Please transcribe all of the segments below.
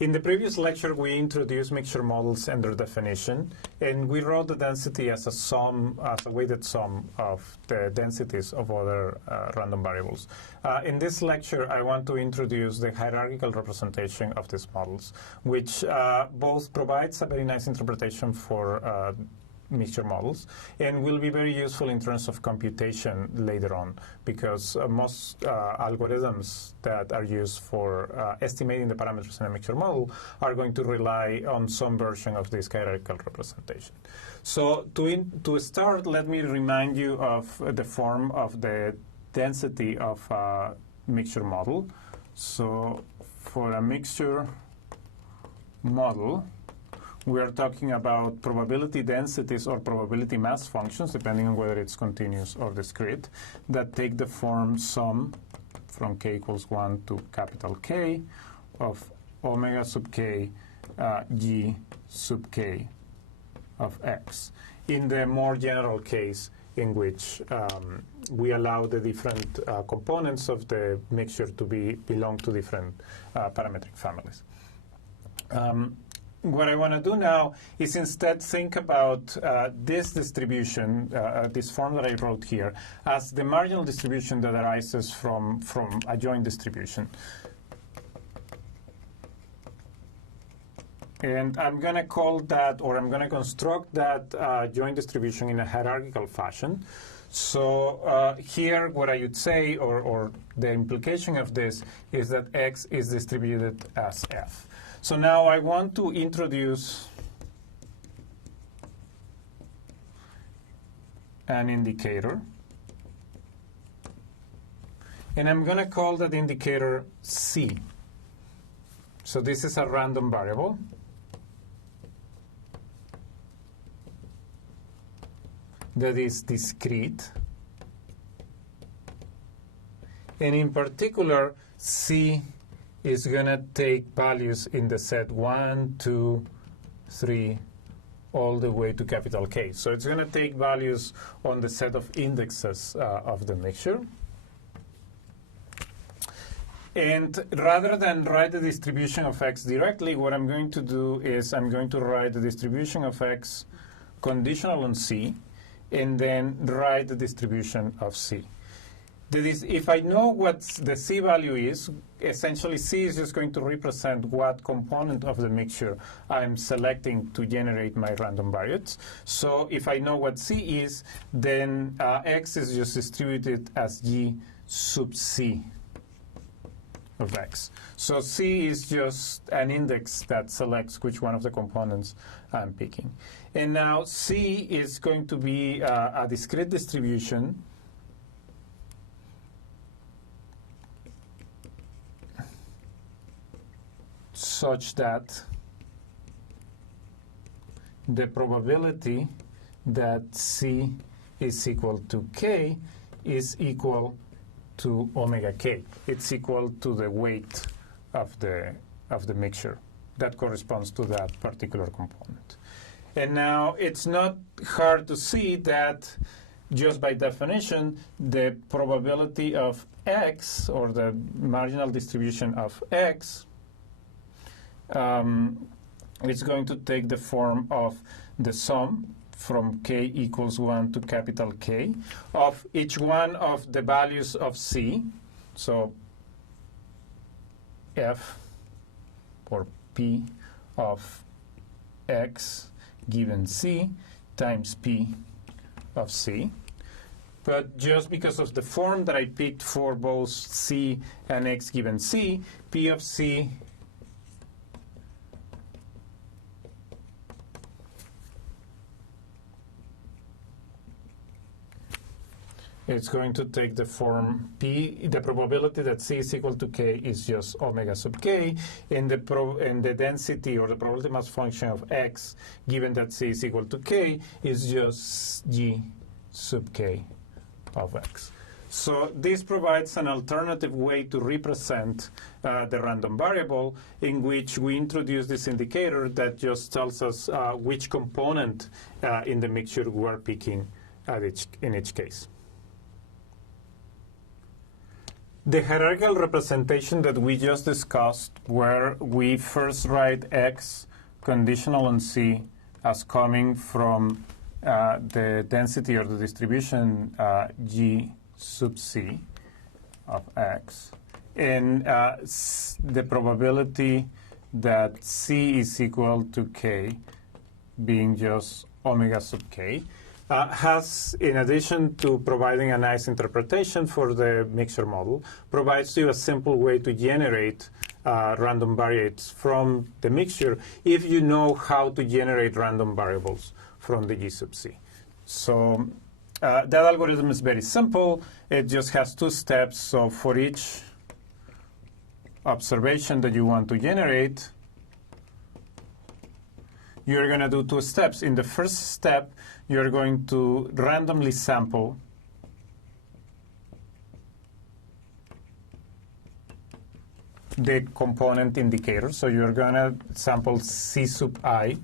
In the previous lecture, we introduced mixture models and their definition, and we wrote the density as a sum, as a weighted sum of the densities of other random variables. In this lecture, I want to introduce the hierarchical representation of these models, which both provides a very nice interpretation for mixture models and will be very useful in terms of computation later on, because most algorithms that are used for estimating the parameters in a mixture model are going to rely on some version of this hierarchical representation. So to start, let me remind you of the form of the density of a mixture model. So for a mixture model, we are talking about probability densities or probability mass functions, depending on whether it's continuous or discrete, that take the form sum from k equals 1 to capital K of omega sub k g sub k of x, in the more general case in which we allow the different components of the mixture to belong to different parametric families. What I want to do now is instead think about this distribution, this form that I wrote here, as the marginal distribution that arises from a joint distribution. And I'm going to call that, or I'm going to construct that joint distribution in a hierarchical fashion. So here what I would say, or the implication of this, is that x is distributed as f. So now I want to introduce an indicator. And I'm going to call that indicator C. So this is a random variable. That is discrete. And in particular, C is going to take values in the set 1, 2, 3, all the way to capital K. So it's going to take values on the set of indexes of the mixture. And rather than write the distribution of x directly, what I'm going to do is I'm going to write the distribution of x conditional on C, and then write the distribution of C. If I know what the C value is, essentially C is just going to represent what component of the mixture I'm selecting to generate my random variables. So if I know what C is, then X is just distributed as G sub C of X. So C is just an index that selects which one of the components I'm picking. And now C is going to be a discrete distribution such that the probability that C is equal to K is equal to omega K. It's equal to the weight of the mixture that corresponds to that particular component. And now it's not hard to see that just by definition, the probability of X, or the marginal distribution of X, it's going to take the form of the sum from k equals 1 to capital K of each one of the values of C. So F, or P, of X given C times P of C. But just because of the form that I picked for both C and X given C, P of C it's going to take the form P. The probability that C is equal to K is just omega sub K, and the density, or the probability mass function of X, given that C is equal to K, is just G sub K of X. So this provides an alternative way to represent the random variable, in which we introduce this indicator that just tells us which component in the mixture we're picking in each case. The hierarchical representation that we just discussed, where we first write x conditional on c as coming from the density or the distribution g sub c of x, and the probability that c is equal to k being just omega sub k, has, in addition to providing a nice interpretation for the mixture model, provides you a simple way to generate random variates from the mixture if you know how to generate random variables from the G sub C. So that algorithm is very simple. It just has two steps. So for each observation that you want to generate, you're going to do two steps. In the first step, you're going to randomly sample the component indicator. So you're going to sample C sub I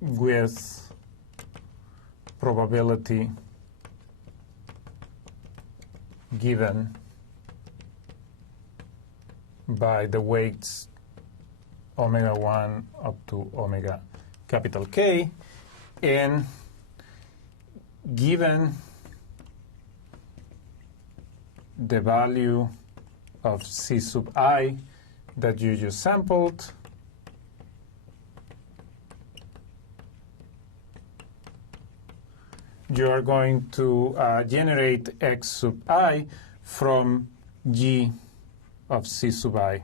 with probability given by the weights omega 1 up to omega capital K, and given the value of C sub I that you just sampled, you are going to generate X sub I from G of C sub I.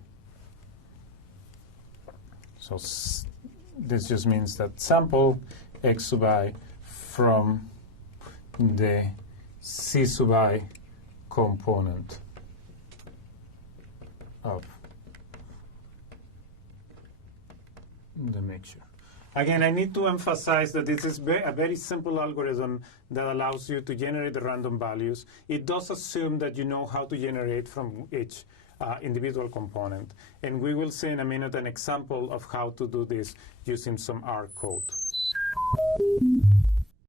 So this just means that sample X sub I from the C sub I component of the mixture. Again, I need to emphasize that this is a very simple algorithm that allows you to generate the random values. It does assume that you know how to generate from each individual component. And we will see in a minute an example of how to do this using some R code.